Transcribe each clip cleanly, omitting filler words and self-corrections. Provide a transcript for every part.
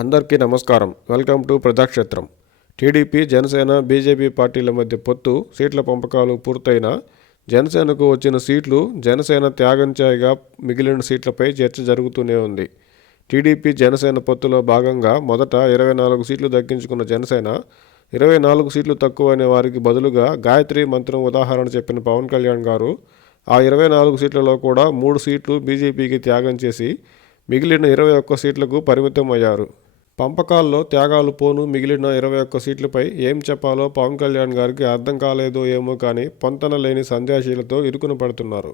అందరికీ నమస్కారం. Welcome to Prajakshetram. TDP, Janasena, BJP పార్టీల మధ్య పొత్తు సీట్ల పంపకాలు పూర్తయినా జనసేనకు వచ్చిన సీట్లు జనసేన త్యాగం చేయగా మిగిలిన సీట్లపై చర్చ జరుగుతూనే ఉంది. టీడీపీ, జనసేన పొత్తులో భాగంగా మొదట 24 సీట్లు దక్కించుకున్న జనసేన 24 సీట్లు తక్కువ అనే వారికి బదులుగా గాయత్రి మంత్రం ఉదాహరణ చెప్పిన పవన్ కళ్యాణ్ గారు ఆ 24 సీట్లలో కూడా 3 సీట్లు బీజేపీకి త్యాగం చేసి మిగిలిన 21 సీట్లకు పరిమితం అయ్యారు. పంపకాల్లో త్యాగాలు పోను మిగిలిన 21 సీట్లపై ఏం చెప్పాలో పవన్ కళ్యాణ్ గారికి అర్థం కాలేదో ఏమో కానీ పొంతన లేని సందేశాలతో ఇరుకున పడుతున్నారు.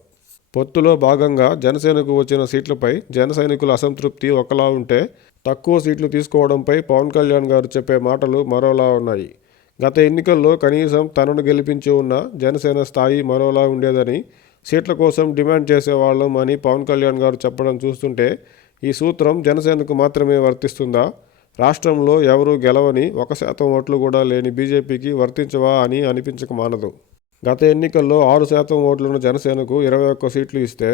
పొత్తులో భాగంగా జనసేనకు వచ్చిన సీట్లపై జన సైనికుల అసంతృప్తి ఒకలా ఉంటే తక్కువ సీట్లు తీసుకోవడంపై పవన్ కళ్యాణ్ గారు చెప్పే మాటలు మరోలా ఉన్నాయి. గత ఎన్నికల్లో కనీసం తనను గెలిపించి ఉన్న జనసేన స్థాయి మరోలా ఉండేదని, సీట్ల కోసం డిమాండ్ చేసేవాళ్ళం అని పవన్ కళ్యాణ్ గారు చెప్పడం చూస్తుంటే ఈ సూత్రం జనసేనకు మాత్రమే వర్తిస్తుందా, రాష్ట్రంలో ఎవరూ గెలవని 1% ఓట్లు కూడా లేని బీజేపీకి వర్తించవా అని అనిపించక మానదు. గత ఎన్నికల్లో 6% ఓట్లున్న జనసేనకు 21 సీట్లు ఇస్తే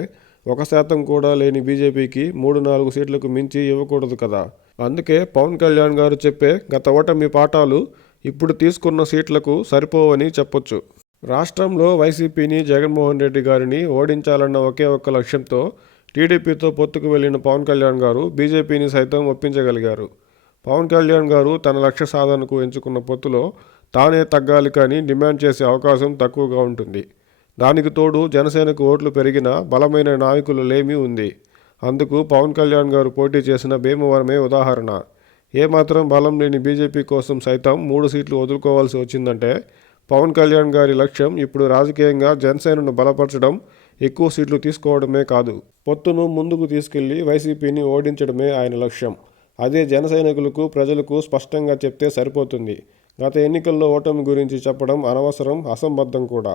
1% కూడా లేని బీజేపీకి 3-4 సీట్లకు మించి ఇవ్వకూడదు కదా. అందుకే పవన్ కళ్యాణ్ గారు చెప్పే గత ఓటమి పాఠాలు ఇప్పుడు తీసుకున్న సీట్లకు సరిపోవని చెప్పొచ్చు. రాష్ట్రంలో వైసీపీని, జగన్మోహన్ రెడ్డి గారిని ఓడించాలన్న ఒకే ఒక్క లక్ష్యంతో టీడీపీతో పొత్తుకు వెళ్లిన పవన్ కళ్యాణ్ గారు బీజేపీని సైతం ఒప్పించగలిగారు. పవన్ కళ్యాణ్ గారు తన లక్ష్య సాధనకు ఎంచుకున్న పొత్తులో తానే తగ్గాలి కానీ డిమాండ్ చేసే అవకాశం తక్కువగా ఉంటుంది. దానికి తోడు జనసేనకు ఓట్లు పెరిగిన బలమైన నాయకులు లేమి ఉంది. అందుకు పవన్ కళ్యాణ్ గారు పోటీ చేసిన భీమవరమే ఉదాహరణ. ఏమాత్రం బలం లేని బీజేపీ కోసం సైతం 3 సీట్లు వదులుకోవాల్సి వచ్చిందంటే పవన్ కళ్యాణ్ గారి లక్ష్యం ఇప్పుడు రాజకీయంగా జనసేనను బలపరచడం, ఎక్కువ సీట్లు తీసుకోవడమే కాదు, పొత్తును ముందుకు తీసుకెళ్లి వైసీపీని ఓడించడమే ఆయన లక్ష్యం. అదే జన సైనికులకు, ప్రజలకు స్పష్టంగా చెప్తే సరిపోతుంది. గత ఎన్నికల్లో ఓటమి గురించి చెప్పడం అనవసరం, అసంబద్ధం కూడా.